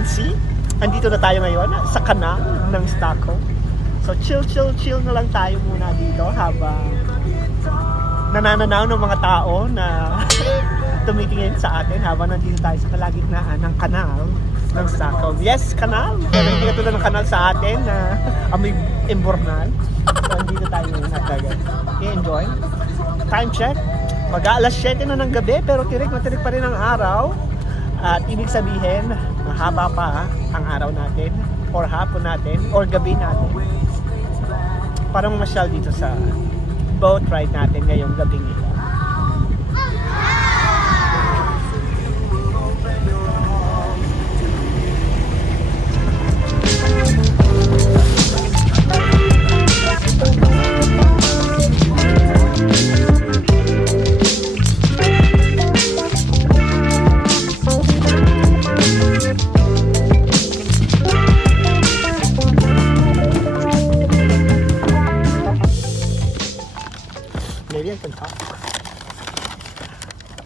can see, andito na tayo ngayon sa kanal ng Stockholm. So chill na lang tayo muna dito habang nanananaw ng mga tao na tumitingin sa atin habang nandito tayo sa kalagitnaan ng kanal ng Stockholm. Yes, kanal! Pero hindi katulad ng kanal sa atin na amoy imbornal. So andito tayo ngayon at dagat. I-enjoy. Time check. Mag-aalas 7 na ng gabi pero tirik na tirik pa rin ang araw. At ibig sabihin, mahaba pa ang araw natin or hapon natin or gabi natin para mamasyal dito sa boat ride natin ngayong gabing ito.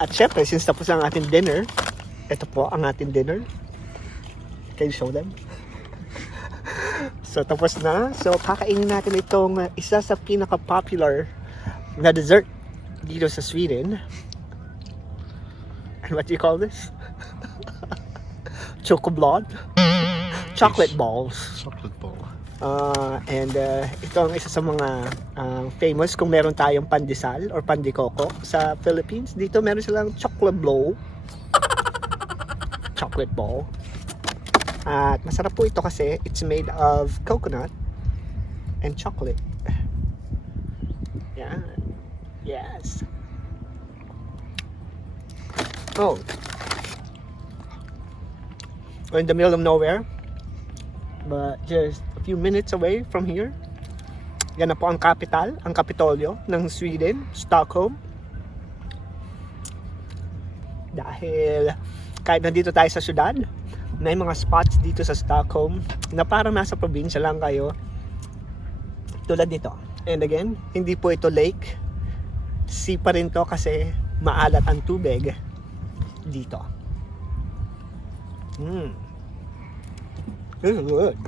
At syempre, since tapos ang ating dinner, ito po ang ating dinner. Can you show them? So tapos na. So kakainin natin itong isa sa pinaka-popular na dessert dito sa Sweden. And what do you call this? Chocoblad? Chocolate balls. Chocolate ball. Ito ang isa sa mga famous kung meron tayong pandesal or pandikoko sa Philippines. Dito meron silang chocolate blow. Chocolate ball. At masarap po ito kasi it's made of coconut and chocolate. Yan. Yes. Oh. We're in the middle of nowhere. But just a few minutes away from here. Yan na po ang capital, ang Kapitolyo ng Sweden, Stockholm. Dahil kahit nandito tayo sa syudad, may mga spots dito sa Stockholm na parang nasa probinsya lang kayo. Tulad nito. And again, hindi po ito lake. Sea pa rin to kasi maalat ang tubig dito. This is good.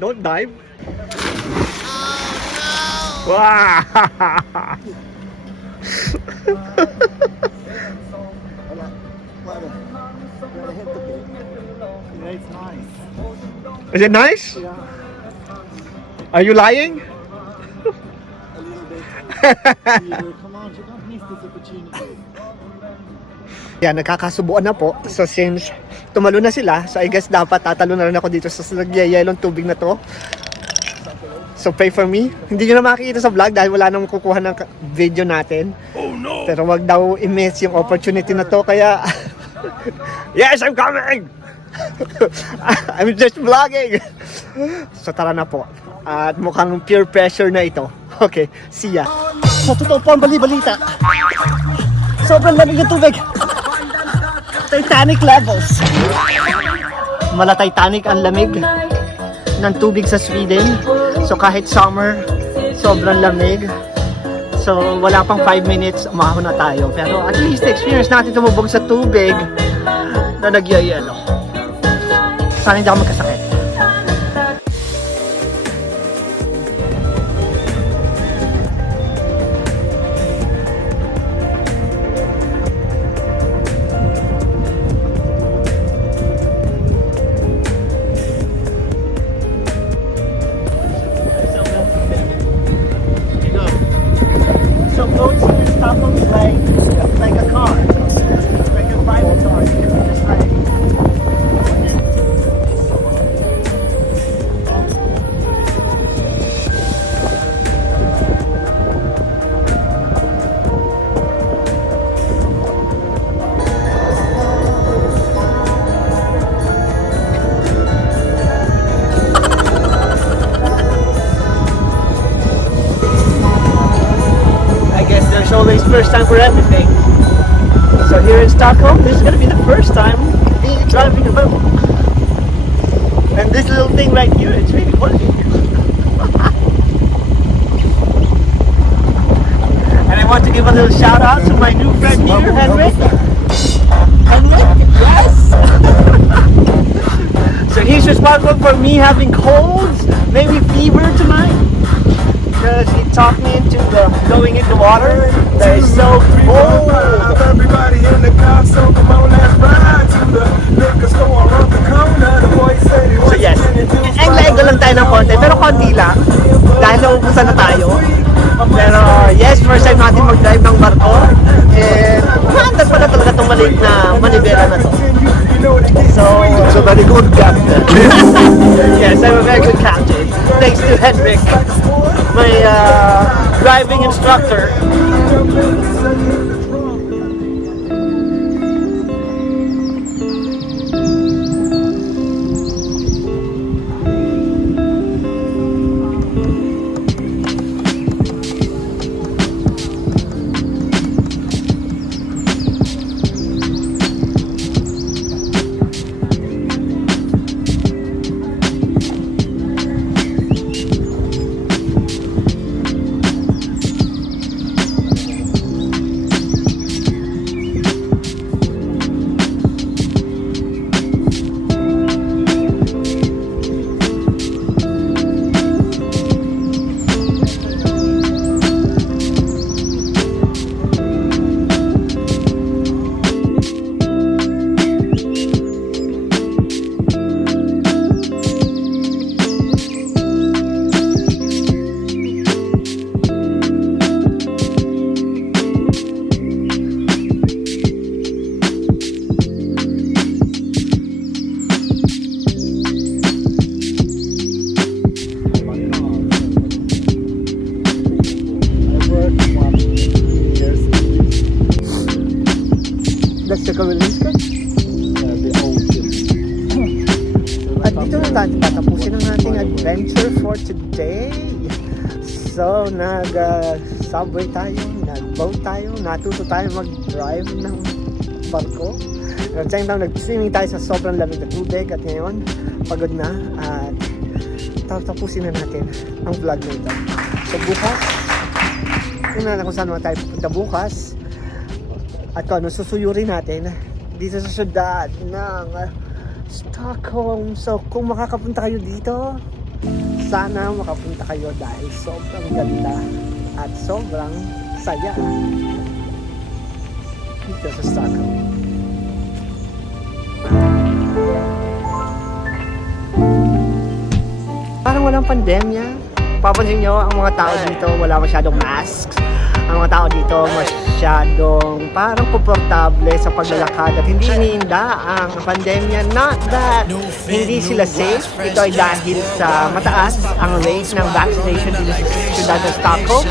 Don't dive. Oh, no. Wow. It's nice. Is it nice? Yeah. Are you lying? A little bit. Peter, come on, you don't miss this opportunity. Yan, nagkakasubuan na po. So since tumalo na sila, so I guess dapat tatalo na rin ako dito sa Nagyeyelong Tubig na to. So pray for me. Hindi nyo na makikita sa vlog dahil wala nang kukuha ng video natin. Oh no! Pero wag daw i-miss yung opportunity na to, kaya yes, I'm coming! I'm just vlogging! So tara na po. At mukhang peer pressure na ito. Okay, see ya. Sa totoo po ang bali-balita, sobrang lamig ng tubig. Titanic levels. Mala Titanic ang lamig ng tubig sa Sweden. So kahit summer, sobrang lamig. So, wala pang 5 minutes, umahon na tayo. Pero at least experience natin tumubog sa tubig na nagyayelo. Sana hindi ako magkasakit. So boats in Stockholm is like a car, like a private car. You can just ride. There's always first time for everything. So here in Stockholm, this is gonna be the first time me driving a boat. And this little thing right here, it's really working. And I want to give a little shout out to my new friend here, Henrik. Henrik, yes! So he's responsible for me having colds, maybe fever tonight. Because he talked me into going into water that is so cold. Everybody in the car, so come on, let's ride to the liquor store around the corner. The boy said he So was yes, engla-engla lang tayo ng konti, pero konti lang. Dahil naubusan na tayo. Pero yes, first time natin mag-drive ng barko. And maandar pala talaga itong maliit na manibela na to. So, It's a very good captain. yes, I'm a very good captain. Thanks to Henrik, my driving instructor. That's the Karolinska? The old At dito na tayo tatapusin ang ating adventure for today. So, nag-subway tayo, nag-boat tayo, natuto tayo mag-drive ng barko. At same time, nag-swimming tayo sa sobrang lamig na tubig. At ngayon, pagod na. At tapusin na natin ang vlog na ito. So, bukas, tingnan na kung saan naman tayo pupunta bukas. At kung ano susuyurin natin dito sa syudad ng Stockholm. So kung makakapunta kayo dito, sana makapunta kayo dahil sobrang ganda at sobrang saya dito sa Stockholm. Parang walang pandemya. Papansin nyo, ang mga tao dito wala masyadong masks. Ang mga tao dito masyadong parang komportable sa paglalakad at hindi iniinda ang pandemya. Not that hindi sila safe. Ito ay dahil sa mataas ang rate ng vaccination dito sa siyudad ng Stockholm.